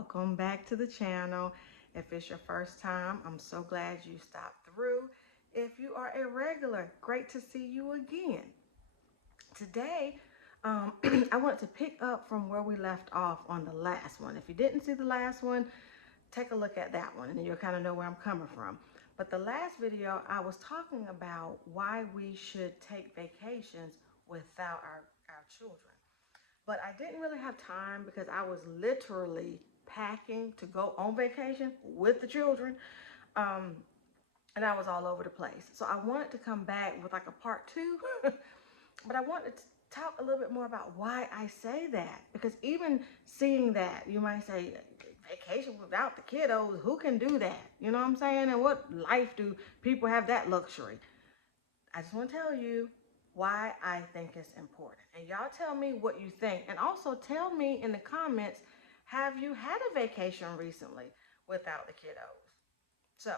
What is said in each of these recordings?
Welcome back to the channel. If it's your first time, I'm so glad you stopped through. If you are a regular, great to see you again. Today, I want to pick up from where we left off on the last one. If you didn't see the last one, take a look at that one and you'll kind of know where I'm coming from. But the last video, I was talking about why we should take vacations without our children. But I didn't really have time because I was literally packing to go on vacation with the children. Um, and I was all over the place. So I wanted to come back with like a part two, but I wanted to talk a little bit more about why I say that. Because even seeing that, you might say, vacation without the kiddos, who can do that? You know what I'm saying? And what life do people have that luxury? I just want to tell you why I think it's important. And y'all tell me what you think. And also tell me in the comments, have you had a vacation recently without the kiddos? So,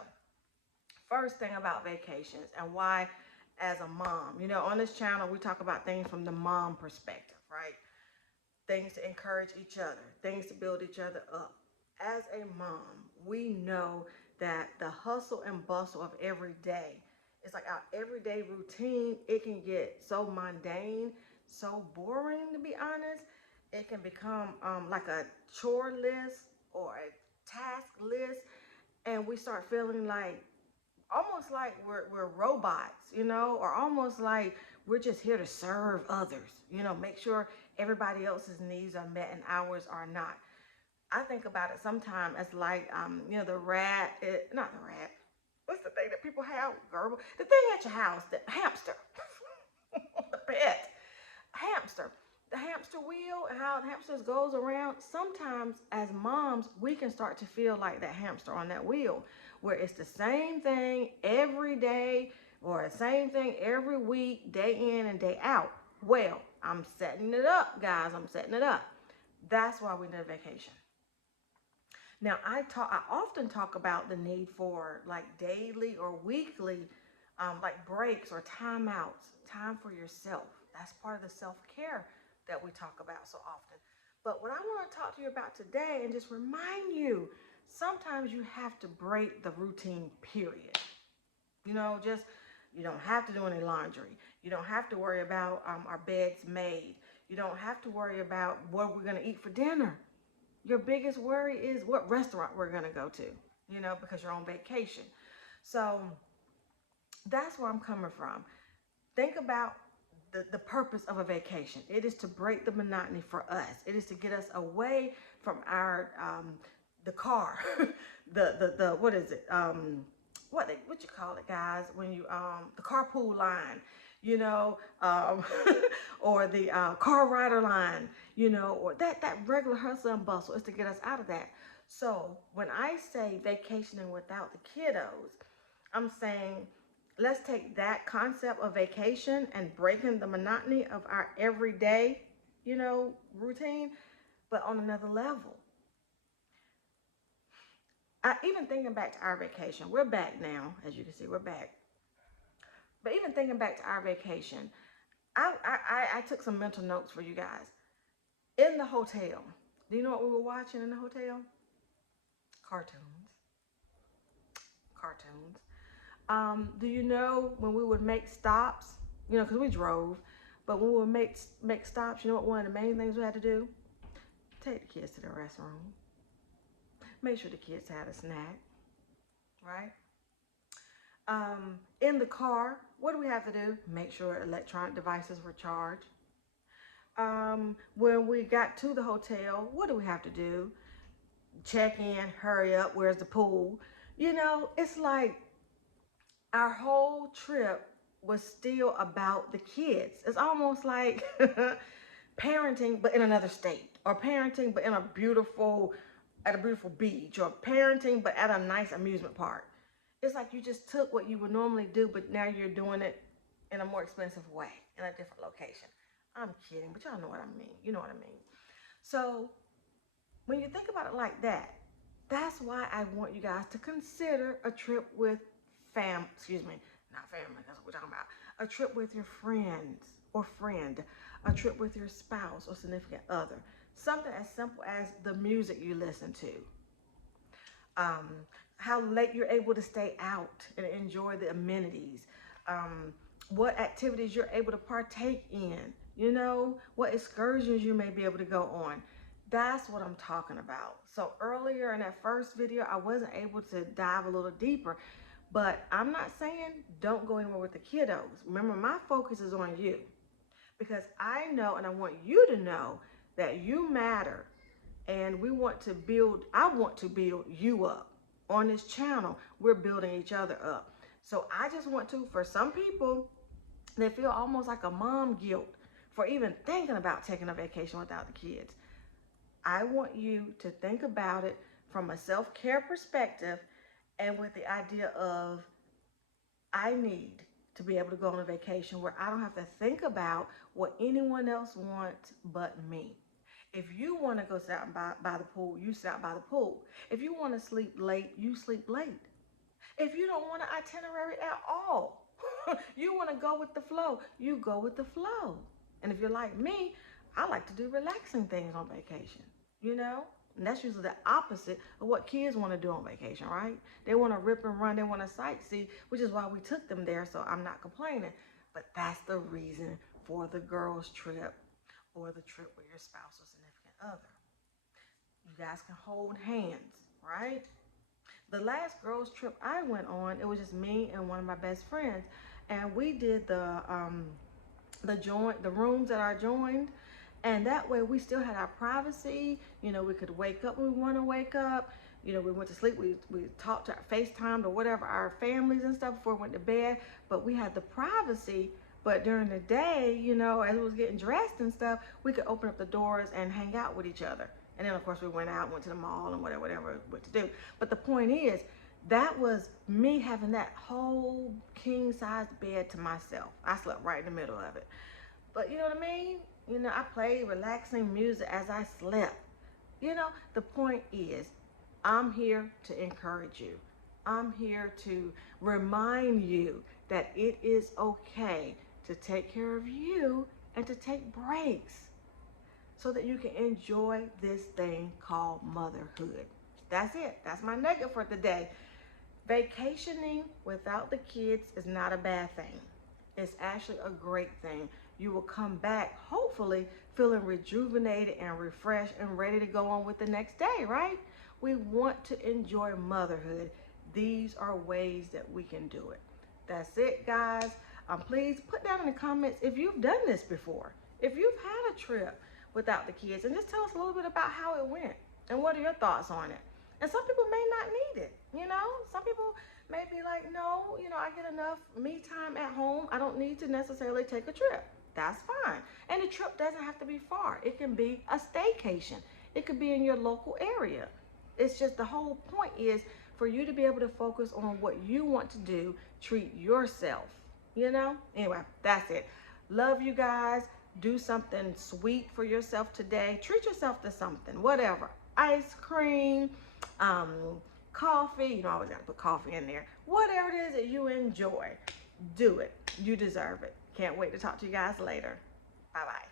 first thing about vacations and why as a mom, on this channel, we talk about things from the mom perspective, right? Things to encourage each other, things to build each other up. As a mom, we know that the hustle and bustle of every day, it's like our everyday routine, it can get so mundane, so boring, to be honest. It can become like a chore list or a task list, and we start feeling like almost like we're robots, or almost like we're just here to serve others, make sure everybody else's needs are met and ours are not. I think about it sometimes as like, the rat, not the rat, what's the thing that people have, gerbil? The thing at your house, the hamster, the pet, hamster. The hamster wheel and how the hamster goes around. Sometimes as moms, we can start to feel like that hamster on that wheel, where it's the same thing every day or the same thing every week, day in and day out. Well, I'm setting it up, guys. I'm setting it up. That's why we need a vacation. Now, I often talk about the need for like daily or weekly, like breaks or timeouts, time for yourself. That's part of the self-care that we talk about so often. But what I want to talk to you about today and just remind you, sometimes you have to break the routine, period. Just you don't have to do any laundry. You don't have to worry about our beds made. You don't have to worry about what we're going to eat for dinner. Your biggest worry is what restaurant we're going to go to, because you're on vacation. So that's where I'm coming from. Think about the purpose of a vacation. It is to break the monotony for us. It is to get us away from our the car, the what is it? What you call it, guys? When you the carpool line, or the car rider line, or that regular hustle and bustle is to get us out of that. So when I say vacationing without the kiddos, I'm saying let's take that concept of vacation and breaking the monotony of our everyday, routine, but on another level. Even thinking back to our vacation, we're back now, as you can see, we're back. But even thinking back to our vacation, I took some mental notes for you guys. In the hotel, do you know what we were watching in the hotel? Cartoons. Cartoons. Do you know when we would make stops? Because we drove, but when we would make stops, you know what one of the main things we had to do? Take the kids to the restroom. Make sure the kids had a snack, right? In the car, what do we have to do? Make sure electronic devices were charged. When we got to the hotel, what do we have to do? Check in, hurry up, where's the pool? It's like our whole trip was still about the kids. It's almost like parenting, but in another state, or parenting, but at a beautiful beach, or parenting, but at a nice amusement park. It's like you just took what you would normally do, but now you're doing it in a more expensive way, in a different location. I'm kidding, but y'all know what I mean. You know what I mean. So when you think about it like that, that's why I want you guys to consider a trip with not family, that's what we're talking about. A trip with your friends or friend, a trip with your spouse or significant other. Something as simple as the music you listen to, um, how late you're able to stay out and enjoy the amenities, what activities you're able to partake in, what excursions you may be able to go on. That's what I'm talking about. So earlier in that first video, I wasn't able to dive a little deeper, but I'm not saying don't go anywhere with the kiddos. Remember, my focus is on you because I know and I want you to know that you matter, and I want to build you up. On this channel, we're building each other up. So I just want to, for some people, they feel almost like a mom guilt for even thinking about taking a vacation without the kids. I want you to think about it from a self-care perspective and with the idea of, I need to be able to go on a vacation where I don't have to think about what anyone else wants but me. If you want to go sit out by the pool, you sit out by the pool. If you want to sleep late, you sleep late. If you don't want an itinerary at all, you want to go with the flow, you go with the flow. And if you're like me, I like to do relaxing things on vacation, you know? And that's usually the opposite of what kids want to do on vacation, right? They want to rip and run, they want to sightsee, which is why we took them there, so I'm not complaining. But that's the reason for the girls' trip or the trip with your spouse or significant other. You guys can hold hands, right? The last girls' trip I went on, it was just me and one of my best friends, and we did the rooms that are joined, and that way we still had our privacy. We could wake up when we want to wake up. We went to sleep, we talked to our FaceTime or whatever, our families and stuff before we went to bed, but we had the privacy. But during the day, as we was getting dressed and stuff, we could open up the doors and hang out with each other. And then of course we went out, went to the mall and whatever what to do. But the point is, that was me having that whole king size bed to myself. I slept right in the middle of it. But you know what I mean? I played relaxing music as I slept. The point is, I'm here to encourage you. I'm here to remind you that it is okay to take care of you and to take breaks so that you can enjoy this thing called motherhood. That's it. That's my nugget for today. Vacationing without the kids is not a bad thing. It's actually a great thing. You will come back, hopefully, feeling rejuvenated and refreshed and ready to go on with the next day, right? We want to enjoy motherhood. These are ways that we can do it. That's it, guys. Please put down in the comments if you've done this before. If you've had a trip without the kids, and just tell us a little bit about how it went and what are your thoughts on it. And some people may not need it, Some people may be like, no, I get enough me time at home. I don't need to necessarily take a trip. That's fine. And the trip doesn't have to be far. It can be a staycation. It could be in your local area. It's just the whole point is for you to be able to focus on what you want to do, treat yourself, Anyway, that's it. Love you guys. Do something sweet for yourself today. Treat yourself to something, whatever. Ice cream, coffee. Always got to put coffee in there. Whatever it is that you enjoy, do it. You deserve it. Can't wait to talk to you guys later. Bye-bye.